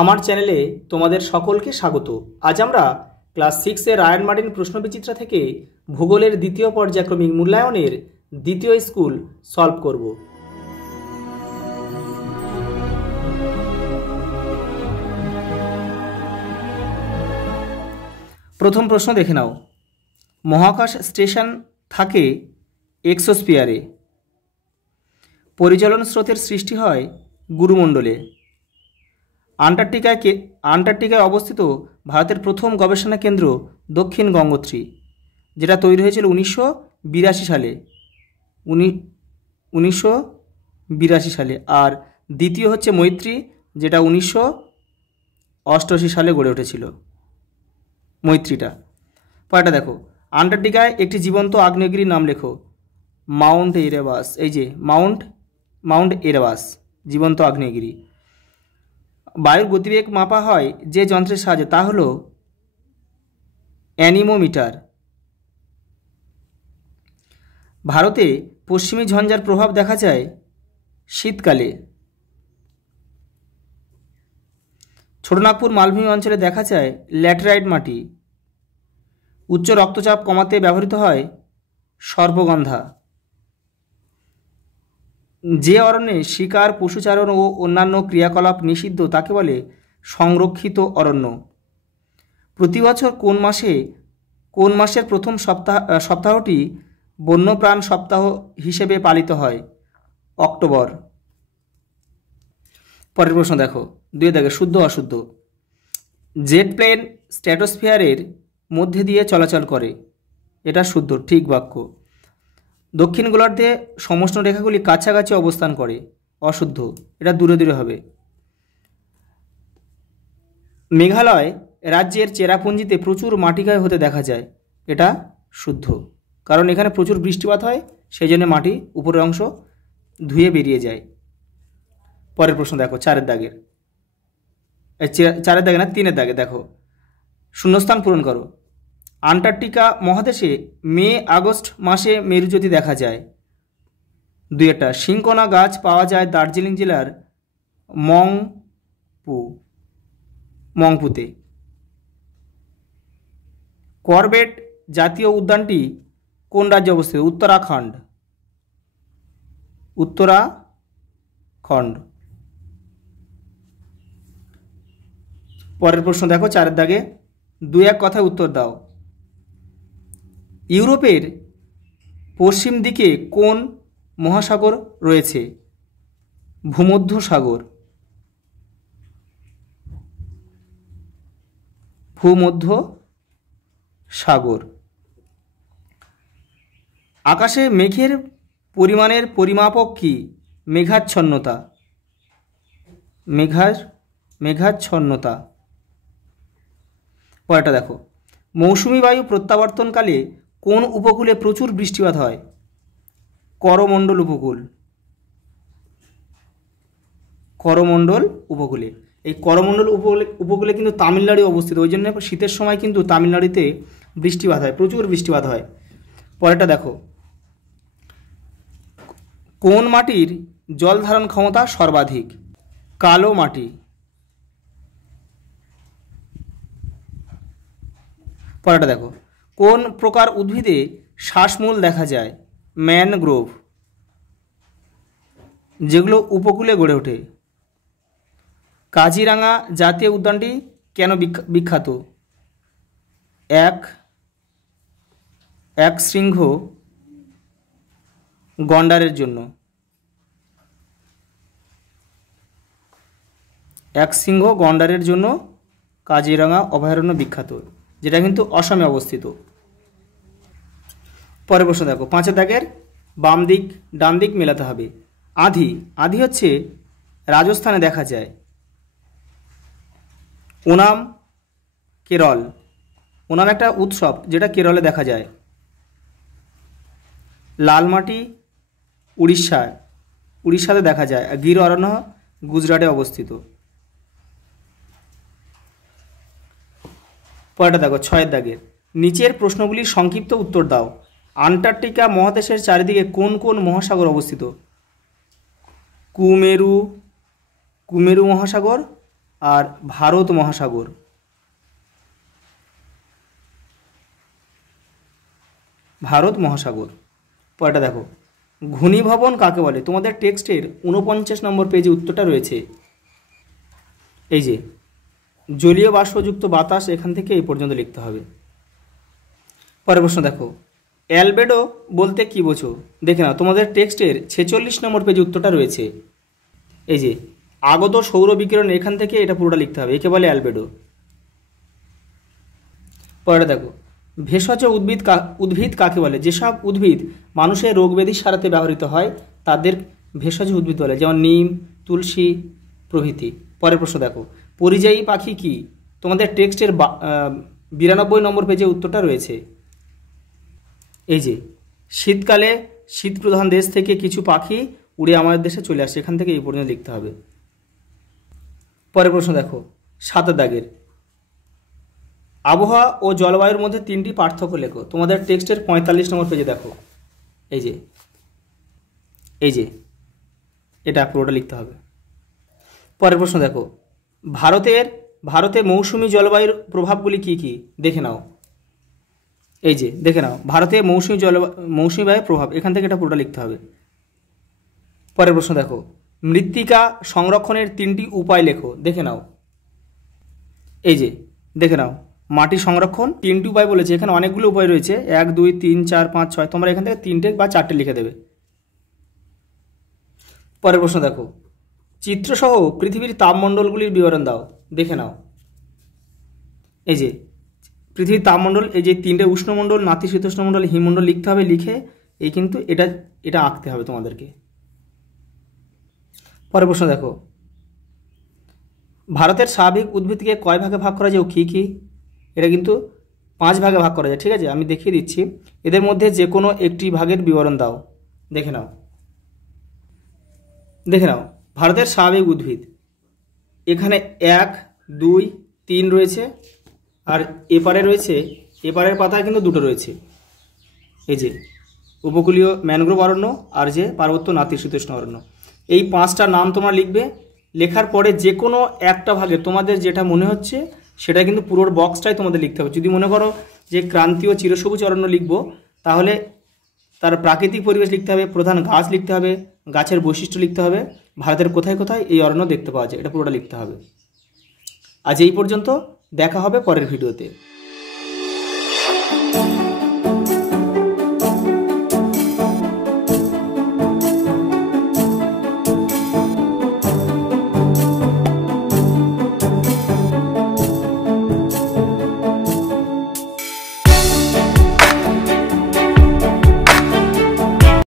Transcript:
আমার চ্যানেলে তোমাদের সকলকে স্বাগত। আজ আমরা ক্লাস 6 এর রায়ান মার্টিন প্রশ্নবিচিত্রা থেকে ভূগোলের দ্বিতীয় পর্যায়ক্রমিক মূল্যায়নের দ্বিতীয় স্কুল সলভ করব। প্রথম প্রশ্ন দেখে নাও। মহাকাশ স্টেশন থাকে এক্সোস্ফিয়ারে। পরিচালন স্রোতের সৃষ্টি হয় গুরুমণ্ডলে। আন্টার্কটিকায় অবস্থিত ভারতের প্রথম গবেষণা কেন্দ্র দক্ষিণ গঙ্গোত্রী, যেটা তৈরি হয়েছিল 1982 সালে। 1982 সালে। আর দ্বিতীয় হচ্ছে মৈত্রী, যেটা 1988 সালে গড়ে উঠেছিল মৈত্রীটা। পরেরটা দেখো, আন্টার্কটিকায় একটি জীবন্ত আগ্নেয়গিরির নাম লেখো। Mount Erebus. এই যে মাউন্ট এরেবাস জীবন্ত আগ্নেয়গিরি। বায়ুর গতিবেগ মাপা হয় যে যন্ত্রের সাহায্যে, তা হলো অ্যানিমোমিটার। ভারতে পশ্চিমী ঝঞ্ঝার প্রভাব দেখা যায় শীতকালে। ছোটনাগপুর মালভূমি অঞ্চলে দেখা যায় ল্যাটেরাইট মাটি। উচ্চ রক্তচাপ কমাতে ব্যবহৃত হয় সর্পগন্ধা। যে অরণ্যে শিকার, পশুচারণ ও অন্যান্য ক্রিয়াকলাপ নিষিদ্ধ তাকে বলে সংরক্ষিত অরণ্য। প্রতি বছর কোন মাসের প্রথম সপ্তাহটি বন্যপ্রাণ সপ্তাহ হিসেবে পালিত হয়? অক্টোবর। পরের প্রশ্ন দেখো, 2 দাগে শুদ্ধ অশুদ্ধ। জেট প্লেন স্ট্র্যাটোস্ফিয়ারের মধ্যে দিয়ে চলাচল করে। এটা শুদ্ধ, ঠিক বাক্য। দক্ষিণ গোলার্ধে সমষ্ণ রেখাগুলি কাছাকাছি অবস্থান করে। অশুদ্ধ, এটা দূরে দূরে হবে। মেঘালয় রাজ্যের চেরাপুঞ্জিতে প্রচুর মাটিক্ষয় হতে দেখা যায়। এটা শুদ্ধ, কারণ এখানে প্রচুর বৃষ্টিপাত হয়, সেই জন্য মাটি উপরের অংশ ধুয়ে বেরিয়ে যায়। পরের প্রশ্ন দেখো, 4 দাগের 3 দাগে দেখো, শূন্যস্থান পূরণ করো। আন্টার্কটিকা মহাদেশে মে আগস্ট মাসে মেরুজ্যোতি দেখা যায়। 2 শিংকোনা গাছ পাওয়া যায় দার্জিলিং জেলার মংপুতে। করবেট জাতীয় উদ্যানটি কোন রাজ্যে অবস্থিত? উত্তরাখণ্ড। পরের প্রশ্ন দেখো, 4 দাগে 2-1 কথায় উত্তর দাও। ইউরোপের পশ্চিম দিকে কোন মহাসাগর রয়েছে? ভূমধ্য সাগর। আকাশে মেঘের পরিমাণের পরিমাপক কি? মেঘাচ্ছন্নতা। পরেরটা দেখো, মৌসুমী বায়ু প্রত্যাবর্তনকালে কোন উপকূলে প্রচুর বৃষ্টিপাত হয়? করমণ্ডল উপকূলে। এই করমণ্ডল উপকূলে কিন্তু তামিলনাড়ু অবস্থিত, ওই জন্য শীতের সময় কিন্তু তামিলনাড়ুতে বৃষ্টিপাত হয়, প্রচুর বৃষ্টিপাত হয়। পরেরটা দেখো, কোন মাটির জল ধারণ ক্ষমতা সর্বাধিক? কালো মাটি। পরেরটা দেখো, কোন প্রকার উদ্ভিদে শ্বাসমূল দেখা যায়? ম্যানগ্রোভ, যেগুলো উপকূলে গড়ে ওঠে। কাজিরাঙা জাতীয় উদ্যানটি কেন বিখ্যাত? এক শৃঙ্গ গন্ডারের জন্য। কাজিরাঙা অভয়ারণ্য বিখ্যাত, যেটা কিন্তু অসমে অবস্থিত। পরের প্রশ্ন দেখো, 5 দাগের বাম দিক ডান দিক মেলাতে হবে। আধি হচ্ছে রাজস্থানে দেখা যায়। ওনাম কেরল। ওনাম একটা উৎসব যেটা কেরলে দেখা যায়। লালমাটি উড়িষ্যাতে দেখা যায়। গির অরণ্য গুজরাটে অবস্থিত। পরেরটা দেখো, 6 দাগের নিচের প্রশ্নগুলির সংক্ষিপ্ত উত্তর দাও। আন্টার্কটিকা মহাদেশের চারিদিকে কোন কোন মহাসাগর অবস্থিত? কুমেরু মহাসাগর, আর ভারত মহাসাগর। ভারত মহাসাগর। পরেরটা দেখো, ঘূর্ণিভবন কাকে বলে? তোমাদের টেক্সটের 49 নম্বর পেজে উত্তরটা রয়েছে। এই যে জলীয় বাষ্পযুক্ত বাতাস, এখান থেকে এই পর্যন্ত লিখতে হবে। পরের প্রশ্ন দেখো, অ্যালবেডো বলতে কি বোঝো? দেখে নাও, তোমাদের টেক্সটের 46 নম্বর পেজে উত্তরটা রয়েছে। এই যে আগত সৌর বিকিরণ, এখান থেকে এটা পুরোটা লিখতে হবে, একে বলে অ্যালবেডো। পরেরটা দেখো, ভেষজ উদ্ভিদ কাকে বলে? যেসব উদ্ভিদ মানুষের রোগ ব্যাধি সারাতে ব্যবহৃত হয় তাদের ভেষজ উদ্ভিদ বলে, যেমন নিম, তুলসী প্রভৃতি। পরের প্রশ্ন দেখো, পরিযায়ী পাখি কি? তোমাদের টেক্সটের 92 নম্বর পেজে উত্তরটা রয়েছে। এই যে শীতকালে শীত প্রধান দেশ থেকে কিছু পাখি উড়ে আমাদের দেশে চলে আসে, এখান থেকে এই পর্যন্ত লিখতে হবে। পরের প্রশ্ন দেখো, 7 দাগের, আবহাওয়া ও জলবায়ুর মধ্যে 3টি পার্থক্য লেখো। তোমাদের টেক্সটের 45 নম্বর পেজে দেখো। এই যে এটা পুরোটা লিখতে হবে। পরের প্রশ্ন দেখো, ভারতে মৌসুমী জলবায়ুর প্রভাবগুলি কি কি? দেখে নাও। এই যে দেখে নাও, ভারতে মৌসুমী বায়ুর প্রভাব, এখান থেকে এটা পুরোটা লিখতে হবে। পরের প্রশ্ন দেখো, মৃত্তিকা সংরক্ষণের 3টি উপায় লেখো। দেখে নাও। এই যে দেখে নাও, মাটি সংরক্ষণ 3টি উপায় বলেছে, এখানে অনেকগুলো উপায় রয়েছে, 1 2 3 4 5 6, তোমরা এখান থেকে 3টে বা 4টে লিখে দেবে। পরের প্রশ্ন দেখো, চিত্রসহ পৃথিবীর তাপমণ্ডলগুলির বিবরণ দাও। দেখে নাও। এই যে পৃথিবীর তাপমণ্ডল, এই যে 3টে উষ্ণমণ্ডল, নাতিশীতোষ্ণমণ্ডল, হিমমণ্ডল লিখতে হবে, লিখে এই কিন্তু এটা আঁকতে হবে তোমাদেরকে। পরের প্রশ্ন দেখো, ভারতের স্বাভাবিক উদ্ভিদকে কয় ভাগে ভাগ করা যায় ও কী কী? এটা কিন্তু 5 ভাগে ভাগ করা যায়, ঠিক আছে? আমি দেখিয়ে দিচ্ছি, এদের মধ্যে যে কোনো একটি ভাগের বিবরণ দাও। দেখে নাও। ভারতের স্বাভাবিক উদ্ভিদ, এখানে 1 2 3 রয়েছে, আর এপারের পাতায় কিন্তু 2টো রয়েছে। এই যে উপকূলীয় ম্যানগ্রোভ অরণ্য আর যে পার্বত্য নাতিশীতোষ্ণ অরণ্য, এই 5টা নাম তোমরা লিখবে। লেখার পরে যে কোনো একটা ভাগে তোমাদের যেটা মনে হচ্ছে সেটা কিন্তু পুরোর বক্সটাই তোমাদের লিখতে হবে। যদি মনে করো যে ক্রান্তীয় চিরসবুজ অরণ্য লিখবো, তাহলে তার প্রাকৃতিক পরিবেশ লিখতে হবে, প্রধান গাছ লিখতে হবে, গাছের বৈশিষ্ট্য লিখতে হবে, ভারতের কোথায় কোথায় এই অরণ্য দেখতে পাওয়া যায়, এটা পুরোটা লিখতে হবে। আজ এই পর্যন্ত, দেখা হবে পরের ভিডিওতে।